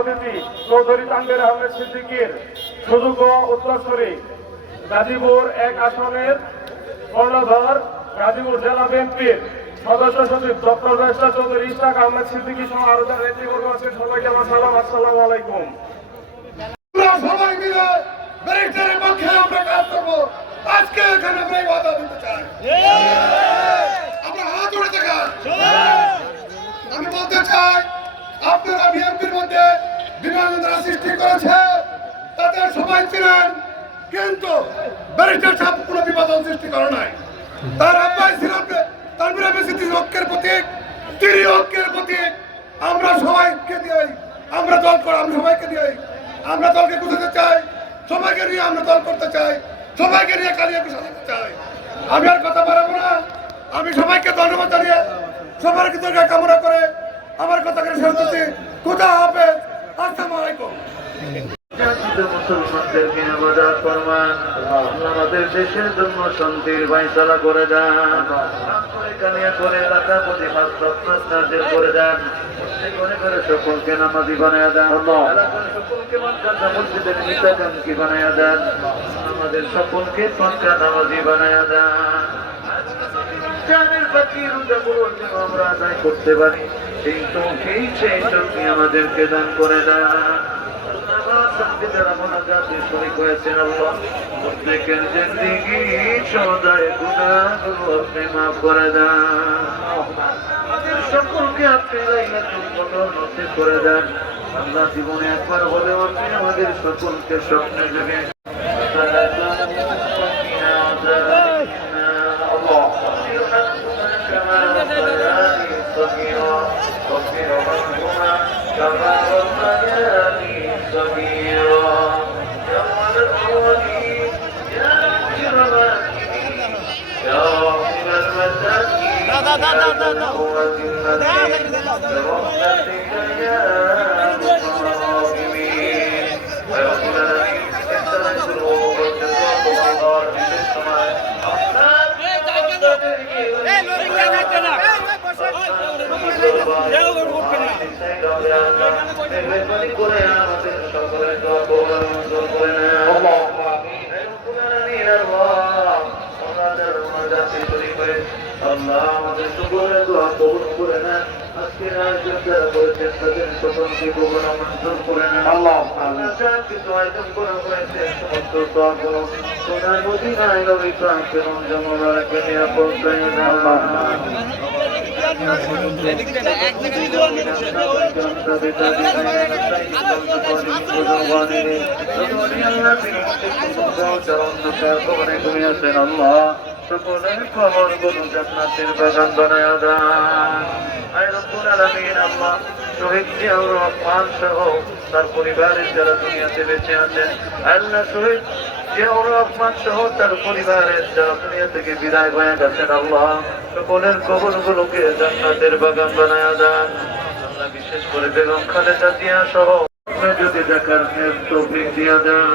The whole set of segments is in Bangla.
অতিথি চৌধুরী তানভীর আহমেদ সিদ্দিকীর সুযোগ্য উত্তরসূরি গাজীপুর 1 আসনের কর্ণধার গাজীপুর জেলা বিএনপির সদস্য সচিব ডক্টর ব্যারিস্টার চৌধুরী ইশরাক আহমেদ সিদ্দিকী সহ আরো যারা নেতৃবর্গ আছেন সবাইকে আমার সালাম, আসসালামু আলাইকুম। সবাই মিলে ব্যারিস্টারের পক্ষে আমরা কাজ করব। আজকে এখানে আমরা এই ওয়াদা দিতে চাই, আমরা হাত ধরে দেখাই। আমি বলতে চাই, আপনারা বিএনপির মধ্যে বিভাজনতা সৃষ্টি করেছে, তাদের সবাই ছিলেন, কিন্তু ব্যারিস্টার সাহেব কোনো বিভাজন সৃষ্টি করে নাই। তার আব্বাই ছিলেন তানভীর আহমেদ সিদ্দিকীর ঐক্যের প্রতীক, তিনি ঐক্যের প্রতীক। আমরা সবাইকে দিয়ে আমরা দল করি, আমরা সবাইকে দিয়ে আমরা দলকে বুঝাতে চাই, সবাইকে নিয়ে আমরা দল করতে চাই, সবাইকে নিয়ে কালিয়াকে সাজাতে চাই। আমি আর কথা বাড়াবো না, আমি সবাইকে ধন্যবাদ জানিয়ে সবার দীর্ঘ কামনা করে আমার কথাকে শেষ করছি। খোদা হাফেজ, আসসালামু আলাইকুম। মুসলমানদেরকে হেফাজত ফরমান, আমাদের দেশের জন্য শান্তির ফয়সালা করে দেন, করে এলাকা প্রতিবাদ করে দেন, করে করে সকলকে নামাজি বানায় দেন, এলাকার সকলকে মসজিদের নিতাকাঙ্ক্ষী বানায় দেন, আমাদের সকলকে পাক্কা নামাজি বানায় দেন। জানের বাকি রোজাগুলো যেন আমরা আদায় করতে পারি, সেই শক্তি আমাদেরকে দান করে দেন। সকলকে আপনি করে দেন। আল্লাহ জীবনে একবার হলেও আপনি আমাদের সকলকে স্বপ্নে দেবে করে আমাদের সকলের আল্লাহ আমাদের সকলের দোয়া কবুল করে নেন। আজকে আয়োজন যারা করেছেন তাদের সকলকে কবুল মঞ্জুর করে নেন। আল্লাহ যা কিছু আয়োজন করা হয়েছে সমস্ত দোয়াগুলো সোনার মদিনায় নবী পাকের জন্মবারকে নিয়ে পৌঁছায় দেন। তুমি আছেন আল্লাহ, সকলের খবর গুলো জান্নাতের বাগান বানায় দেন। আয় রব্বুল আলামিন, আল্লাহ শহীদ জিয়াউর রহমান সহ তার পরিবারের যারা দুনিয়াতে বেঁচে আছেন, আল্লাহ শহীদ জিয়াউর রহমান সহ তার পরিবারের যারা দুনিয়া থেকে বিদায় হয়ে গেছেন, আল্লাহ সকলের কবর গুলোকে জান্নাতের বাগান বানায় দেন। আল্লাহ বিশেষ করে বেগম খালেদা জিয়া সহ যদি দেখার তৌফিক দিয়া দেন।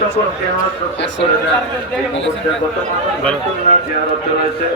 সকলকে হাত করে দেন। এই মুহূর্তে কত মানুষ জিয়ারত রয়েছে।